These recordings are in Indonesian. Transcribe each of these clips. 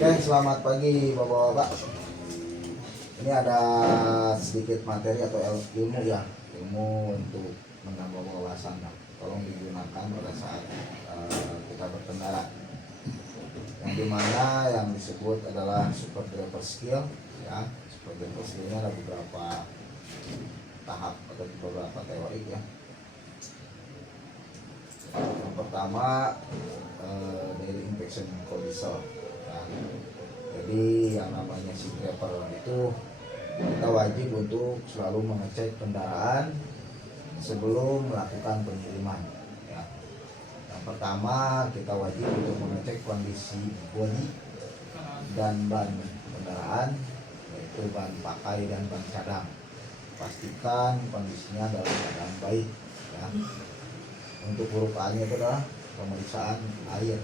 Oke, selamat pagi Bapak-bapak. Ini ada sedikit materi atau ilmu ya, ilmu untuk menambah wawasan. Tolong digunakan pada saat kita berkendara. Yang dimana yang disebut adalah super driver skill ya. Super driver skillnya ada beberapa tahap atau beberapa teori ya. Yang pertama daily infection cortisol. Jadi yang namanya si driver itu kita wajib untuk selalu mengecek kendaraan sebelum melakukan pengiriman ya. Yang pertama kita wajib untuk mengecek kondisi bodi dan ban kendaraan, yaitu ban pakai dan ban cadang. Pastikan kondisinya dalam keadaan baik ya. Untuk huruf A-nya itu adalah pemeriksaan air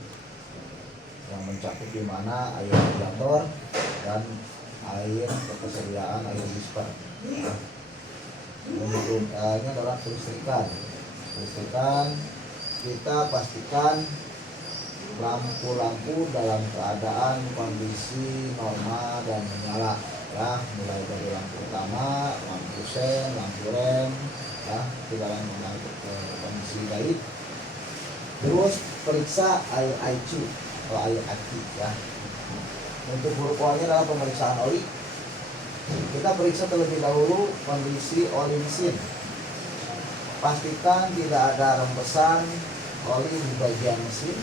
yang mencakup di mana air radiator dan air ketersediaan air disper. Untuk A-nya adalah kelistrikan. Kelistrikan kita pastikan lampu-lampu dalam keadaan kondisi normal dan menyala ya, mulai dari lampu utama, lampu sen, lampu rem ya, tidak mengatur ke kondisi baik. Terus periksa air IQ atau air aki ya. Untuk huruf O-nya adalah pemeriksaan oli. Kita periksa terlebih dahulu kondisi oli mesin. Pastikan tidak ada rembesan oli di bagian mesin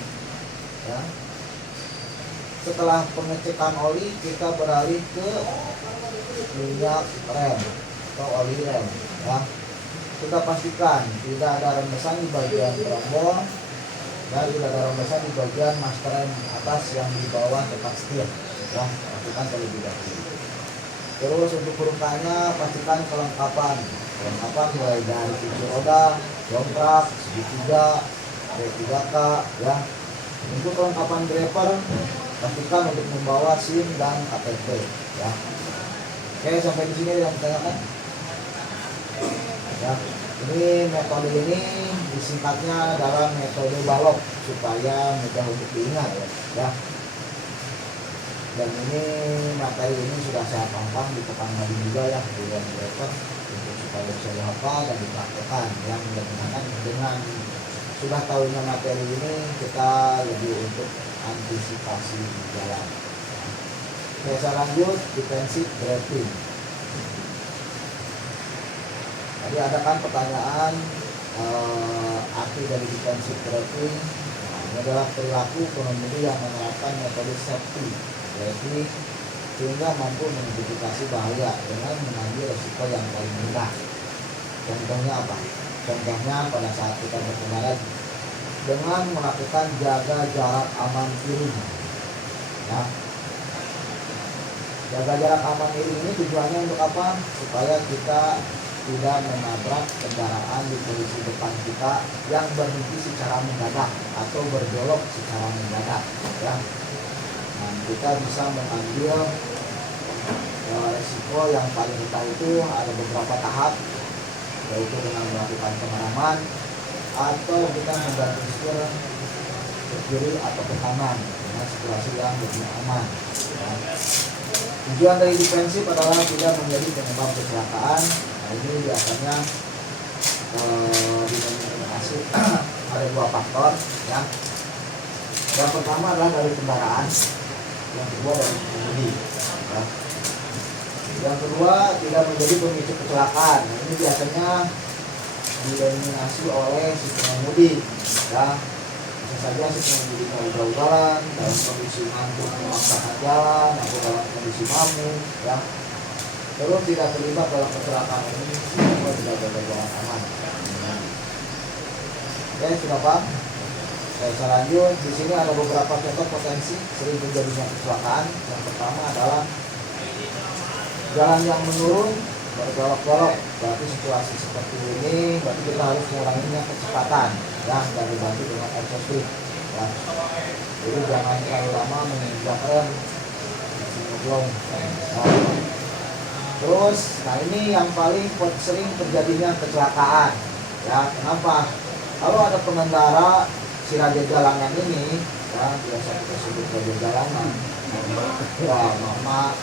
ya. Setelah pengecekan oli, kita beralih ke minyak rem atau oli rem ya. Kita pastikan tidak ada rembesan di bagian trombon dan tidak ada rembesan di bagian master rem atas yang di bawah tetap setir ya, pastikan terlebih dahulu. Terus untuk peruntukannya pastikan kelengkapan mulai dari kunci roda, dongkrak, segitiga, D3K ya. Untuk kelengkapan driver pastikan untuk membawa SIM dan KTP ya. Oke, sampai di sini yang ditanyakan ya. Ini metode ini disingkatnya dalam metode balok supaya mudah untuk diingat ya. Dan ini materi ini sudah saya pampang di pekan lalu juga ya di ruang driver untuk supaya bisa dihafal dan dipraktekkan. Yang mudah-mudahan dengan sudah tahunya materi ini kita lebih untuk antisipasi di jalan. Oke, saya lanjut defensive driving. Tadi ada kan pertanyaan arti dari defensive driving. Nah, ini adalah perilaku pengemudi yang menerapkan metode safety driving sehingga mampu mengidentifikasi bahaya dengan mengambil resiko yang paling rendah. Contohnya apa? Contohnya pada saat kita berkendara dengan melakukan jaga jarak aman kiri ya. Jaga jarak aman kiri ini tujuannya untuk apa? Supaya kita tidak menabrak kendaraan di posisi depan kita yang berhenti secara mendadak atau berbelok secara mendadak ya. Nah, kita bisa mengambil resiko yang paling rendah itu ada beberapa tahap, yaitu dengan melakukan pengereman atau kita mengganti setir ke kiri atau ke kanan dengan situasi yang lebih aman ya. Tujuan dari defensif adalah tidak menjadi penyebab kecelakaan. Nah, ini biasanya didominasi ada dua faktor ya. Yang pertama adalah dari kendaraan, yang kedua dari pengemudi ya. Yang kedua tidak menjadi pemicu kecelakaan. Nah, ini biasanya didominasi oleh si pengemudi ya. Bisa saja si pengemudi kalau jauh-jalan dalam kondisi ngantuk memaksakan jalan atau dalam kondisi mabuk ya. Terus tidak terlibat dalam kecelakaan ini, semua tidak berjalan aman. Oke, sudah paham? Saya lanjut. Di sini ada beberapa contoh potensi sering terjadinya kecelakaan. Yang pertama adalah jalan yang menurun berbelok-belok. Berarti situasi seperti ini berarti kita harus menguranginya kecepatan ya, dan dibantu dengan exhaust ya. Jadi jangan terlalu lama menginjak rem belum. Terus, nah ini yang paling sering terjadinya kecelakaan ya. Kenapa? Kalau ada pengendara si raja jalanan ini ya, biasa kita sebut raja jalanan Ya, mama.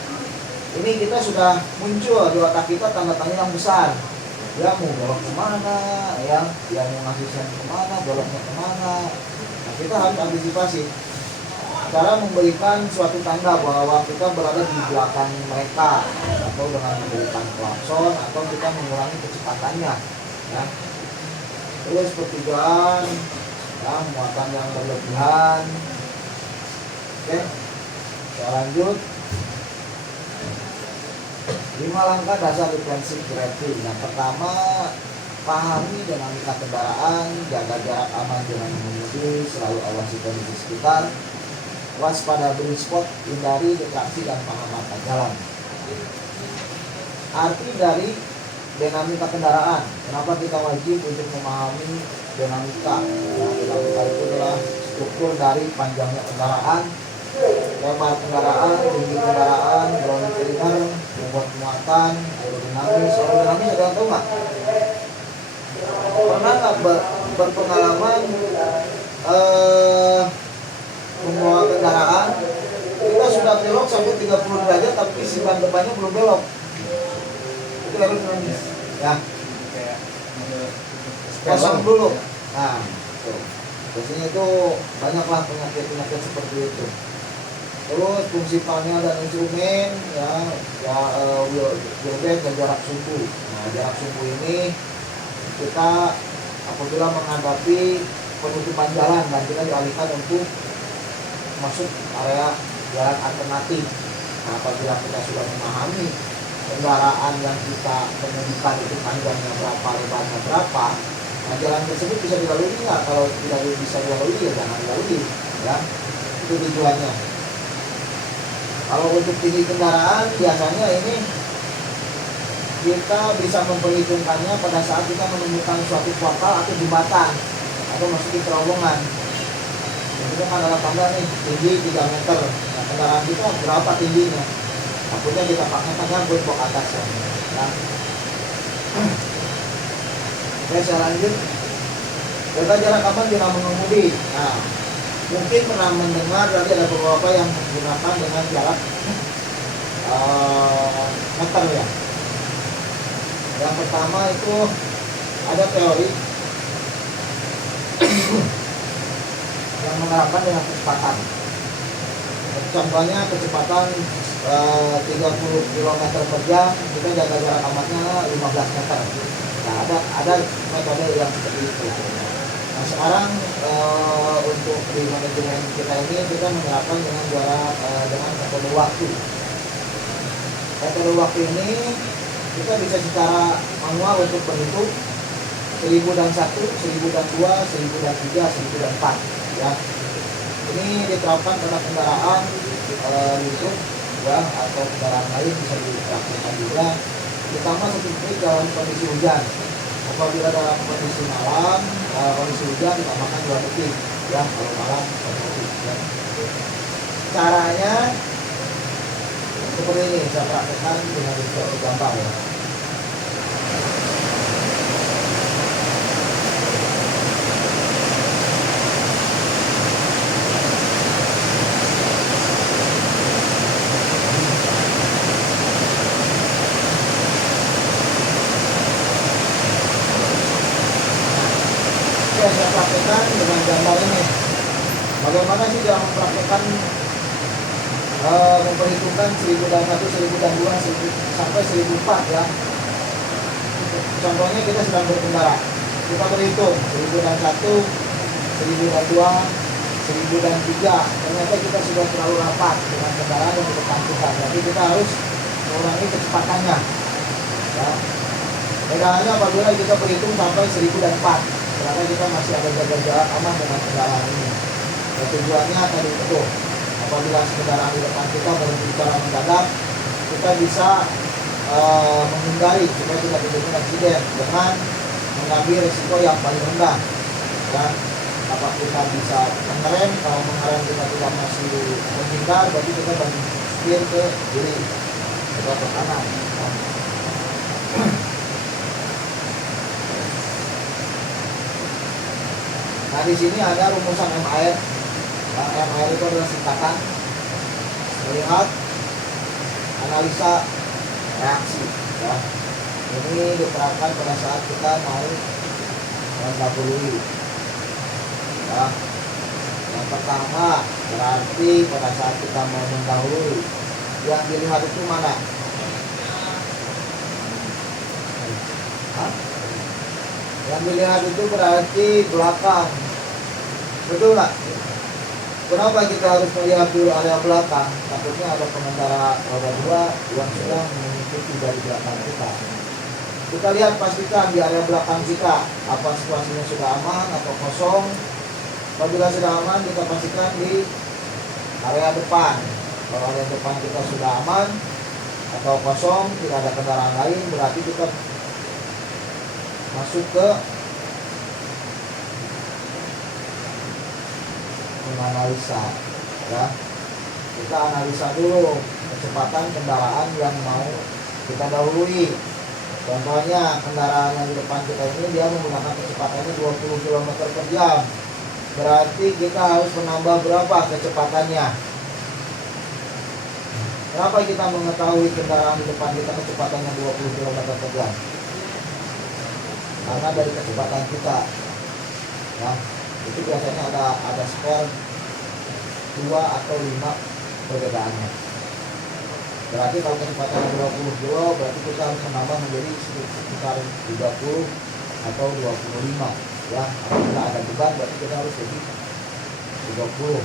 Ini kita sudah muncul di otak kita tanda tanya yang besar. Ya mau belok kemana, ya mau ngasih sen kemana, beloknya kemana. Nah, kita harus antisipasi. Cara memberikan suatu tanda bahwa kita berada di belakang mereka, atau dengan memberikan klakson, atau kita mengurangi kecepatannya, ya. Terus pertigaan, ya, muatan yang berlebihan. Oke, saya lanjut. 5 langkah dasar defensif corrective. Yang pertama, pahami dinamika kendaraan, jaga jarak aman dengan mengemudi, selalu awasi kondisi sekitar, waspada blind spot, hindari distraksi dan pengamatan jalan. Arti dari dinamika kendaraan. Kenapa kita wajib untuk memahami dinamika? Nah, dinamika itu adalah struktur dari panjangnya kendaraan, lebar kendaraan, tinggi kendaraan, ground cleaner, bobot muatan, aerodinamis. Aerodinamis ada yang tahu nggak? Pernah nggak berpengalaman membawa kendaraan, kita sudah belok sampai 30 derajat tapi si ban depannya belum belok? Itu aerodinamis, ya. Kosong dulu. Nah, tuh. Biasanya itu banyaklah penyakit seperti itu. Terus fungsi panel dan instrumen, ya wheelbase dan jarak sumbu. Nah, jarak sumbu ini kita apabila menghadapi penutupan jalan dan kita dialihkan untuk masuk area jalan alternatif. Nah, apabila kita sudah memahami kendaraan yang kita kemudikan itu panjangnya berapa, lebarnya berapa, nah jalan tersebut bisa dilalui nggak? Kalau tidak bisa dilalui, ya jangan dilalui, ya. Itu tujuannya. Kalau untuk tinggi kendaraan, biasanya ini kita bisa memperhitungkannya pada saat kita menemukan suatu portal atau jembatan atau masuk di terowongan. Itu kan adalah tanda nih, tinggi 3 meter. Nah, kendaraan kita berapa tingginya? Takutnya kita pakaikan nyangkut ke atas, ya. Nah. Oke, saya lanjut. Jaga jarak aman dalam mengemudi. Nah, mungkin pernah mendengar tadi ada beberapa yang menggunakan dengan jarak meter, ya. Yang pertama itu ada teori yang menerapkan dengan kecepatan. Contohnya kecepatan 30 km per jam, kita jaga jarak amannya 15 meter. Nah, ada metode yang seperti itu. Nah, sekarang untuk di manajemen kita ini kita menerapkan dengan dengan metode waktu. Metode waktu ini kita bisa secara manual untuk berhitung 1001, 1002, 1003, 1004, ya. Ini diterapkan pada kendaraan listrik, ya, atau kendaraan lain bisa diterapkan juga. Terutama seperti dalam kondisi hujan. Apabila dalam kondisi malam, kondisi hujan ditambahkan 2 detik, ya. Kalau malam 1 detik, ya. Caranya seperti ini, saya praktekkan dengan gambar, ya. Saya praktekkan dengan gambar ini. Bagaimana sih dalam mempraktekkan memperhitungkan 1001, 1002, sampai 1004, ya. Contohnya kita sedang berkendara, kita berhitung 1001, 1002, 1003. Ternyata kita sudah terlalu rapat dengan kendaraan yang di depan kita, jadi kita harus mengurangi kecepatannya, ya. Bedanya apabila kita berhitung sampai 1004, ternyata kita masih ada jaga jarak aman dengan kendaraan ini. Dan tujuannya tadi itu, apabila kendaraan di depan kita berhenti secara mendadak, kita bisa menghindari supaya tidak terjadi aksiden dengan mengambil risiko yang paling rendah. Dan apakah kita bisa mengerem? Kalau mengerem kita tidak masih menghindar, berarti kita berpikir ke kiri atau ke kanan. Nah, di sini ada rumusan MAR. MAR itu adalah singkatan melihat analisa reaksi, ya. Ini diterapkan pada saat kita mau mendahului, ya. Yang pertama berarti pada saat kita mau mendahului, yang dilihat itu mana? Hah? Yang dilihat itu berarti belakang, betul nggak? Kenapa kita harus melihat dulu area belakang? Takutnya ada pengendara roda 2 yang sedang mengikuti dari belakang kita. Kita lihat, pastikan di area belakang kita apa situasinya, sudah aman atau kosong. Apabila sudah aman, kita pastikan di area depan. Kalau area depan kita sudah aman atau kosong, tidak ada kendaraan lain, berarti kita masuk ke menganalisa, ya. Kita analisa dulu kecepatan kendaraan yang mau kita dahului. Contohnya kendaraan yang di depan kita ini dia menggunakan kecepatannya 20 km per jam. Berarti kita harus menambah berapa kecepatannya? Kenapa kita mengetahui kendaraan di depan kita kecepatannya 20 km per jam? Karena dari kecepatan kita, ya, itu biasanya ada skor 2 atau 5 perbedaannya. Berarti kalau kecepatan 20 kilo, berarti kita harus menambah menjadi sekitar 30 atau 25, ya. Apabila ada beban, berarti kita harus jadi 30,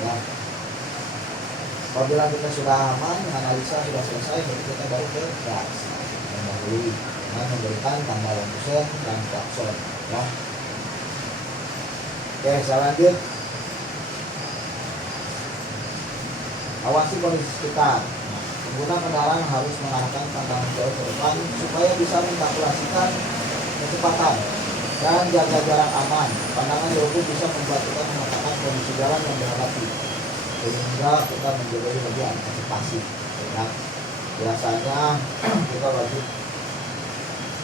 ya. Apabila kita sudah aman, analisa sudah selesai, jadi kita baru ke gas mendahului dengan memberikan tanda lampu sen dan klakson, ya. Oke, saya lanjut. Awasi kondisi sekitar. Pengguna kendaraan harus mengarahkan pandangan jauh ke depan supaya bisa mengkalkulasikan kecepatan dan jaga jarak aman. Pandangan jauh pun bisa membuat kita mengatakan kondisi jalan yang dihadapi, sehingga kita menjadi lebih antisipasi. Ya. Biasanya kita wajib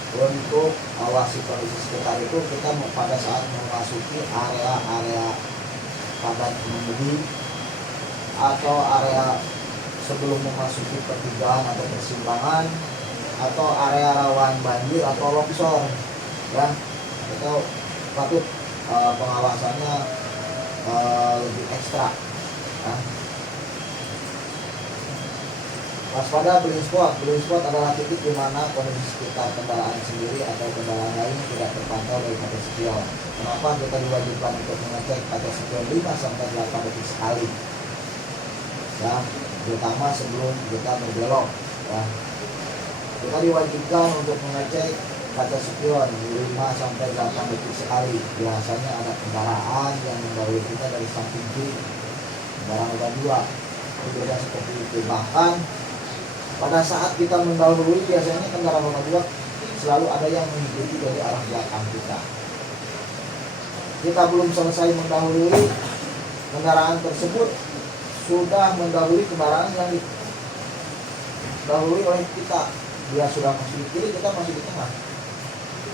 untuk awasi kondisi sekitar itu kita pada saat memasuki area-area padat pengemudi atau area sebelum memasuki pertigaan atau persimpangan atau area rawan banjir atau longsor, ya. Itu patut pengawasannya lebih ekstra, ya. Waspada blind spot. Blind spot adalah titik di mana kondisi sekitar kendaraan sendiri atau kendaraan lain tidak terpantau dari kaca spion. Kenapa kita diwajibkan untuk mengecek kaca spion 5-8 detik sekali, ya, terutama sebelum kita berbelok, ya. Kita diwajibkan untuk mengecek kaca spion 5-8 detik sekali. Biasanya ada kendaraan yang mendahului kita dari samping kiri, kendaraan roda 2, itu beda seperti itu. Bahkan pada saat kita mendahului, biasanya kendaraan roda 2 selalu ada yang mengikuti dari arah belakang kita. Kita belum selesai mendahului, kendaraan tersebut sudah mendahului kendaraan yang didahului oleh kita. Dia sudah masuk di kiri, kita masih di tengah.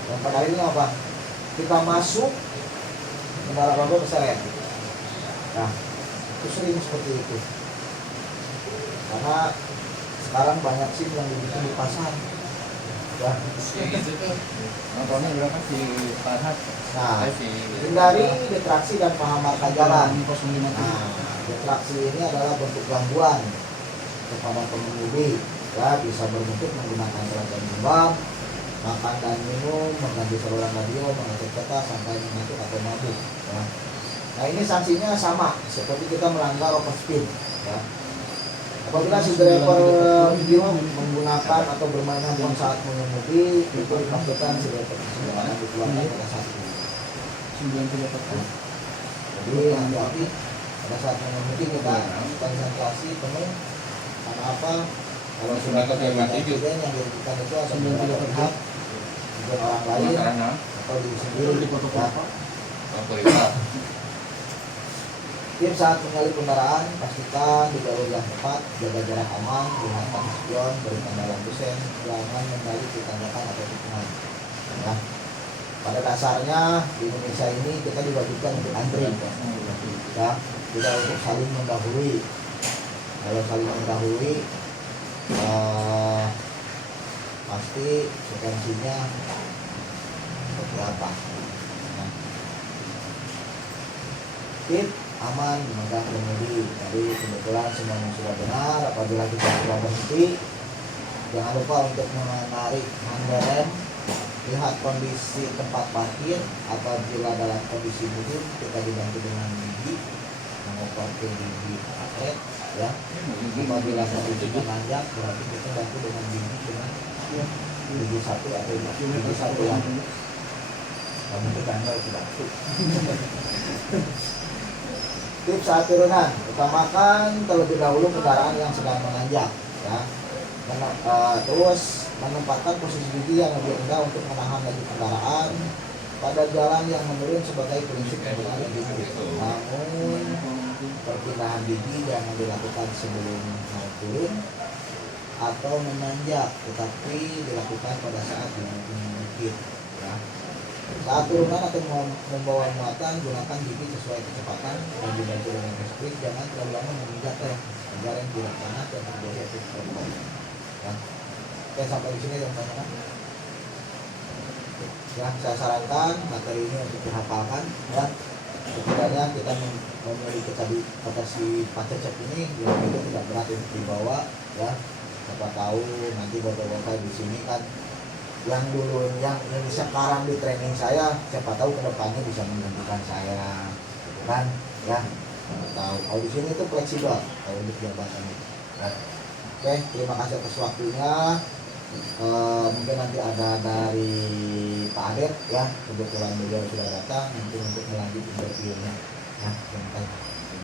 Dan pada akhirnya apa? Kita masuk, kendaraan roda keseret. Nah, itu sering seperti itu. Karena sekarang banyak SIM yang dibikin di pasar, ya. Itu tuh nontonnya berapa si Farhat? Nah, hindari distraksi dan paham marka jalan. Nah, distraksi ini adalah bentuk gangguan kepada pengemudi, ya, bisa berbentuk menggunakan telepon genggam, makan dan minum, mengganti saluran radio, mengecek peta sampai mengantuk atau mabuk, ya. Nah, ini sanksinya sama seperti kita melanggar overspeed, ya. Apabila si driver menggunakan atau bermain handphone saat mengemudi, itu dipastikan si driver tersebut akan dikeluarkan pada saat itu. Jadi hati-hati pada saat mengemudi, kita konsentrasi penuh. Karena apa? Kalau sudah terjadi insiden yang dilakukan itu ada beberapa pihak, mungkin orang lain atau diri sendiri. Tim saat mengalih kendaraan, pastikan di jalur yang tepat, jaga jarak aman, gunakan spion, berikan lampu sen, jangan mengendali di tanjakan atau tikungan. Ya. Pada dasarnya di Indonesia ini kita diwajibkan untuk antri, ya, tidak untuk saling mendahului. Kalau saling mendahului pasti frekuensinya seperti apa. Nah, tip aman memegang kemudi. Jadi kebetulan semuanya sudah benar. Apabila kita sudah berhenti, jangan lupa untuk menarik handrem, lihat kondisi tempat parkir. Apabila dalam kondisi duduk, kita dibantu dengan gigi, mengoper ke gigi atlet, ya. Apabila kondisi menanjak, berarti kita bantu dengan gigi dengan gigi satu atau gigi satu yang kamu tetangga tidak. Tips saat turunan, utamakan terlebih dahulu kendaraan yang sedang menanjak, ya. Terus menempatkan posisi gigi yang lebih rendah untuk menahan laju kendaraan pada jalan yang menurun sebagai prinsip penggunaan gigi. Namun perpindahan gigi jangan dilakukan sebelum mau turun atau menanjak, tetapi dilakukan pada saat dimungkinkan, ya. Saat turunan atau membawa muatan, gunakan gigi sesuai kecepatan dan dibantu dengan sprint. Jangan terlalu lama menginjak rem agar rem tidak panas dan terjadi efek terpal. Ya. Oke, sampai di sini teman-teman. Ya, saya sarankan materi ini untuk dihafalkan, ya. Setidaknya kita memiliki tadi kata si Pak Cecep ini yang itu tidak berat untuk dibawa, ya. Siapa tahu nanti bapak-bapak di sini kan yang dulu yang sekarang di training saya, siapa tahu kedepannya bisa menggantikan saya, gitu kan, ya. Tahu kalau di sini itu fleksibel kalau untuk jabatan itu. Nah, oke, terima kasih atas waktunya. Mungkin nanti ada dari Pak Adet, ya, kebetulan beliau sudah datang nanti untuk melanjutkan interviewnya. Nah, terima kasih.